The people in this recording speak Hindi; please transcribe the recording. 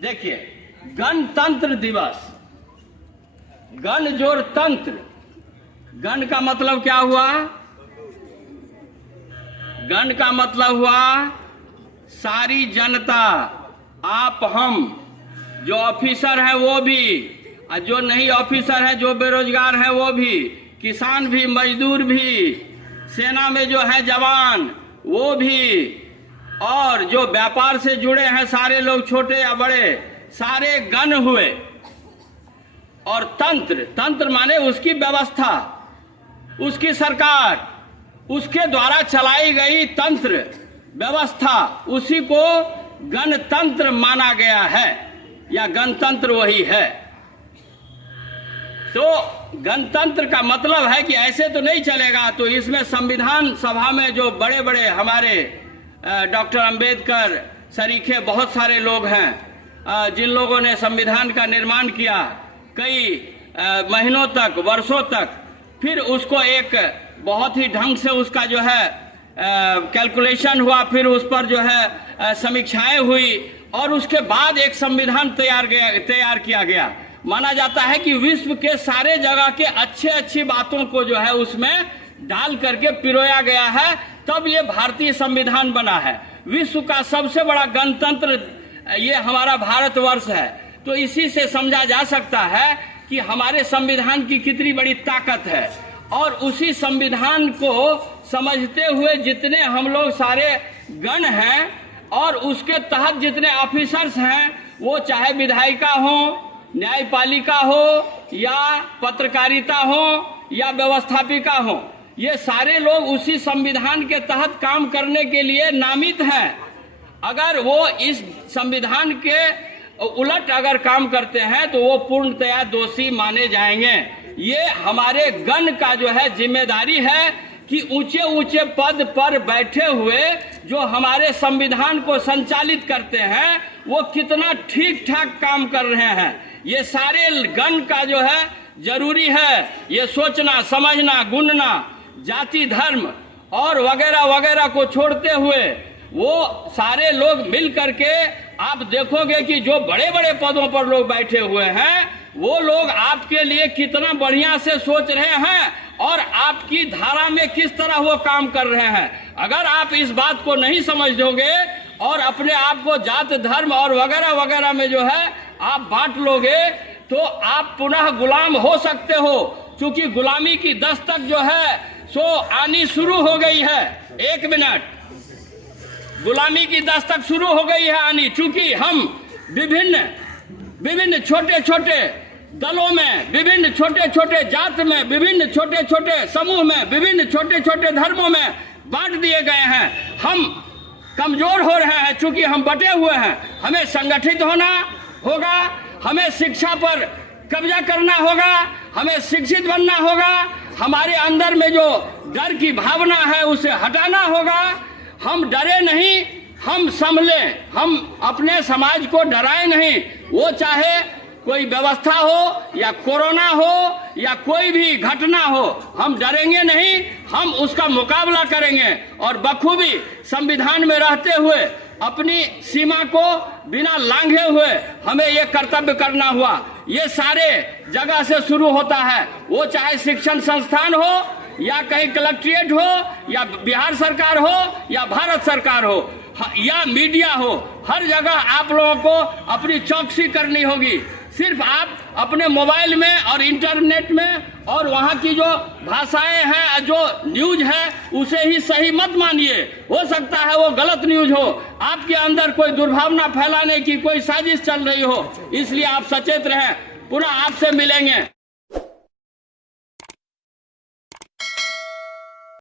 देखिए, गणतंत्र दिवस, गण जोड़ तंत्र, गण का मतलब क्या हुआ? गण का मतलब हुआ सारी जनता, आप हम, जो ऑफिसर है वो भी, और जो नहीं ऑफिसर है, जो बेरोजगार है वो भी, किसान भी, मजदूर भी, सेना में जो है जवान वो भी, और जो व्यापार से जुड़े हैं सारे लोग, छोटे या बड़े, सारे गण हुए। और तंत्र, तंत्र माने उसकी व्यवस्था, उसकी सरकार, उसके द्वारा चलाई गई तंत्र व्यवस्था, उसी को गणतंत्र माना गया है, या गणतंत्र वही है। तो गणतंत्र का मतलब है कि ऐसे तो नहीं चलेगा। तो इसमें संविधान सभा में जो बड़े बड़े हमारे डॉक्टर अंबेडकर सरीखे बहुत सारे लोग हैं, जिन लोगों ने संविधान का निर्माण किया कई महीनों तक, वर्षों तक, फिर उसको एक बहुत ही ढंग से उसका जो है कैलकुलेशन हुआ, फिर उस पर जो है समीक्षाएं हुई, और उसके बाद एक संविधान तैयार किया गया। माना जाता है कि विश्व के सारे जगह के अच्छी बातों को जो है उसमें डाल करके पिरोया गया है, तब ये भारतीय संविधान बना है। विश्व का सबसे बड़ा गणतंत्र ये हमारा भारतवर्ष है। तो इसी से समझा जा सकता है कि हमारे संविधान की कितनी बड़ी ताकत है। और उसी संविधान को समझते हुए जितने हम लोग सारे गण हैं, और उसके तहत जितने ऑफिसर्स हैं, वो चाहे विधायिका हो, न्यायपालिका हो, या पत्रकारिता हो, या व्यवस्थापिका हो, ये सारे लोग उसी संविधान के तहत काम करने के लिए नामित हैं। अगर वो इस संविधान के उलट अगर काम करते हैं तो वो पूर्णतया दोषी माने जाएंगे। ये हमारे गण का जो है जिम्मेदारी है कि ऊंचे ऊंचे पद पर बैठे हुए जो हमारे संविधान को संचालित करते हैं, वो कितना ठीक ठाक काम कर रहे हैं। ये सारे गण का जो है जरूरी है ये सोचना, समझना, गुनना, जाति, धर्म और वगैरह वगैरह को छोड़ते हुए वो सारे लोग मिल करके, आप देखोगे कि जो बड़े बड़े पदों पर लोग बैठे हुए हैं, वो लोग आपके लिए कितना बढ़िया से सोच रहे हैं और आपकी धारा में किस तरह वो काम कर रहे हैं। अगर आप इस बात को नहीं समझोगे और अपने आप को जात, धर्म और वगैरह वगैरह में जो है आप बांट लोगे, तो आप पुनः गुलाम हो सकते हो। क्योंकि गुलामी की दस्तक जो है सो आनी शुरू हो गई है। एक मिनट, गुलामी की दस्तक शुरू हो गई है आनी। चूंकि हम विभिन्न छोटे छोटे दलों में, विभिन्न छोटे छोटे जात में, विभिन्न छोटे छोटे समूह में, विभिन्न छोटे छोटे धर्मों में बांट दिए गए हैं। हम कमजोर हो रहे हैं चूंकि हम बटे हुए हैं। हमें संगठित होना होगा, हमें शिक्षा पर कब्जा करना होगा, हमें शिक्षित बनना होगा, हमारे अंदर में जो डर की भावना है उसे हटाना होगा। हम डरे नहीं, हम संभले, हम अपने समाज को डराए नहीं। वो चाहे कोई व्यवस्था हो या कोरोना हो या कोई भी घटना हो, हम डरेंगे नहीं, हम उसका मुकाबला करेंगे। और बखूबी संविधान में रहते हुए अपनी सीमा को बिना लांघे हुए हमें ये कर्तव्य करना हुआ। ये सारे जगह से शुरू होता है, वो चाहे शिक्षण संस्थान हो या कहीं कलेक्ट्रेट हो या बिहार सरकार हो या भारत सरकार हो या मीडिया हो, हर जगह आप लोगों को अपनी चौकसी करनी होगी। सिर्फ आप अपने मोबाइल में और इंटरनेट में और वहाँ की जो भाषाएं हैं, जो न्यूज है, उसे ही सही मत मानिए। हो सकता है वो गलत न्यूज हो, आपके अंदर कोई दुर्भावना फैलाने की कोई साजिश चल रही हो। इसलिए आप सचेत रहें। पुनः आपसे मिलेंगे।